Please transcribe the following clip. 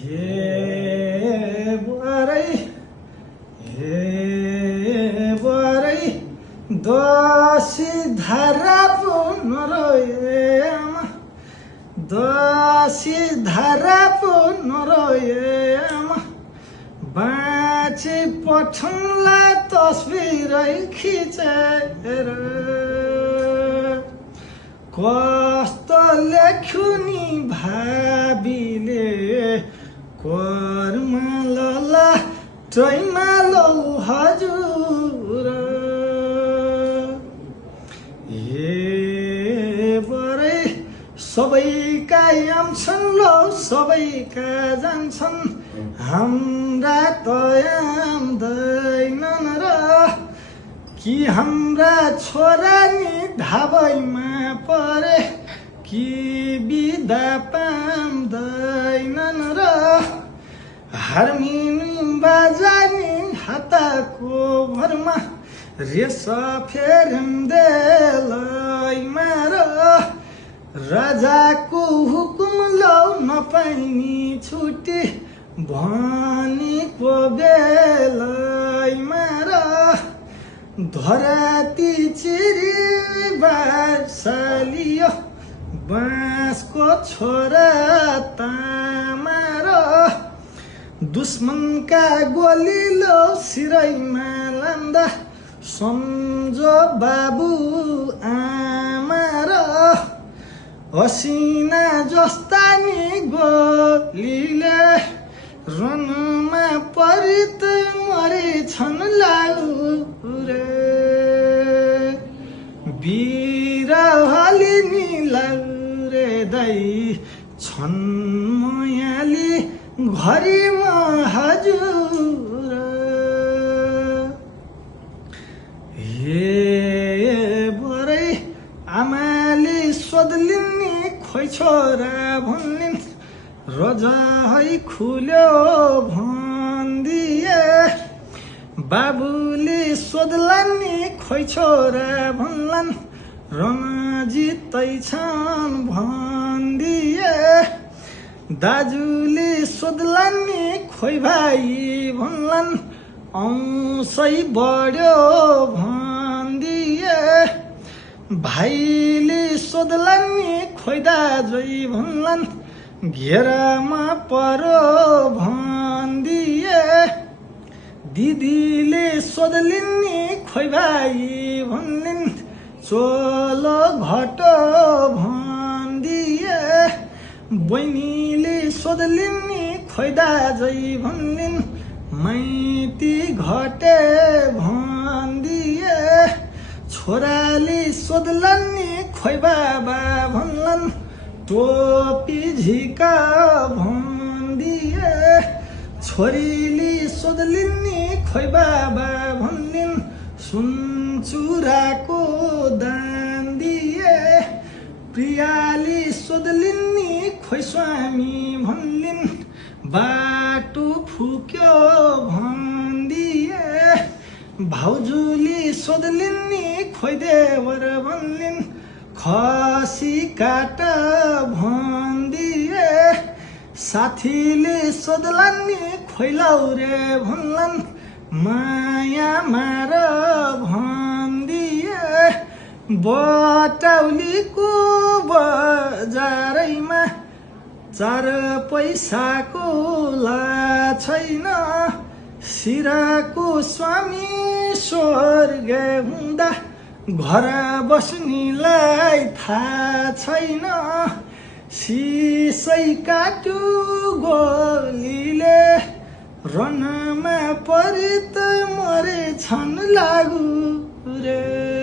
हे बरै दसी धारा पुनरोयम दसी धारा पुनरोयम बाँची पठाउला तस्बिरै खिचेर कस्तो लेख्यो नि भाबीले कर्म लला ट्रैमा लौ हजुर हे बरै सबैका आउँछन् लौ सबैका जान्छन् हाम्रा त आउँदैनन् र कि हाम्रा छोरा नि धाबैमा परे कि बिदा पाउँदैनन् र हार्मोनियम बाजानी हातको भरमा रेस फेरिँदैमा र राजाको हुकुम लौ नपाइनी छुट्टी भनेको बेलैमा र धराती चिरी बार्सालियो बाँसको छोरा तामा र दुश्मनका गोली लो सिरैमा लान्दा सम्झो बाबु आमा र असिना जस्ता नि गोलीले रनमा परित मरेछन् लाउरे बिरहली नि लाउरे दाइ छन् मयाली घरीमा हजुर हे बरै आमाले सोध्लिन् नि खोइ छोरा भन्लिन् रोजा है खुल्यो भन्दिए बाबुले सोध्लान् नि खोइ छोरा भन्लान् रणजितै छन् भन्दिए दाजुले सोध्लान् नि खोइ भाइ भन्लान् औँसै बढ्यो भन्दिए भाइले सोध्लान् नि खोइ दाजै भन्लान् घेरामा परो भन्दिए दिदीले सोध्लिन् नि खोइ भाइ भन्लिन् चोलो घटो भन्दिए बहिनीले सोध्लिन् नि खोइ दाजै भन्लिन् माइती घटे भन्दिए छोराले सोध्लान् नि खोइ बाबा भन्लान् टोपी झिका भन्दिए छोरीले सोध्लिन् नि खोइ बाबा भन्लिन् सुन चुराको दान दिए प्रियाले सोध्लिन् नि खोइ स्वामी भन्लिन् बाटो फुक्यो भन्दिए भाउजूले सोध्लिन् नि खोइ देवर भन्लिन् खसी काट भन्दिए साथीले सोध्लान् नि खोइ लाउरे भन्लान् माया मार भन्दिए बटौलीको बजारैमा 4 पैसाको ला छैन सिराको स्वामी स्वर्ग हुँदा घर बस्नेलाई थाहा छैन सिसै काट्यो गोलीले रनमा परित मरेछन् लागु रे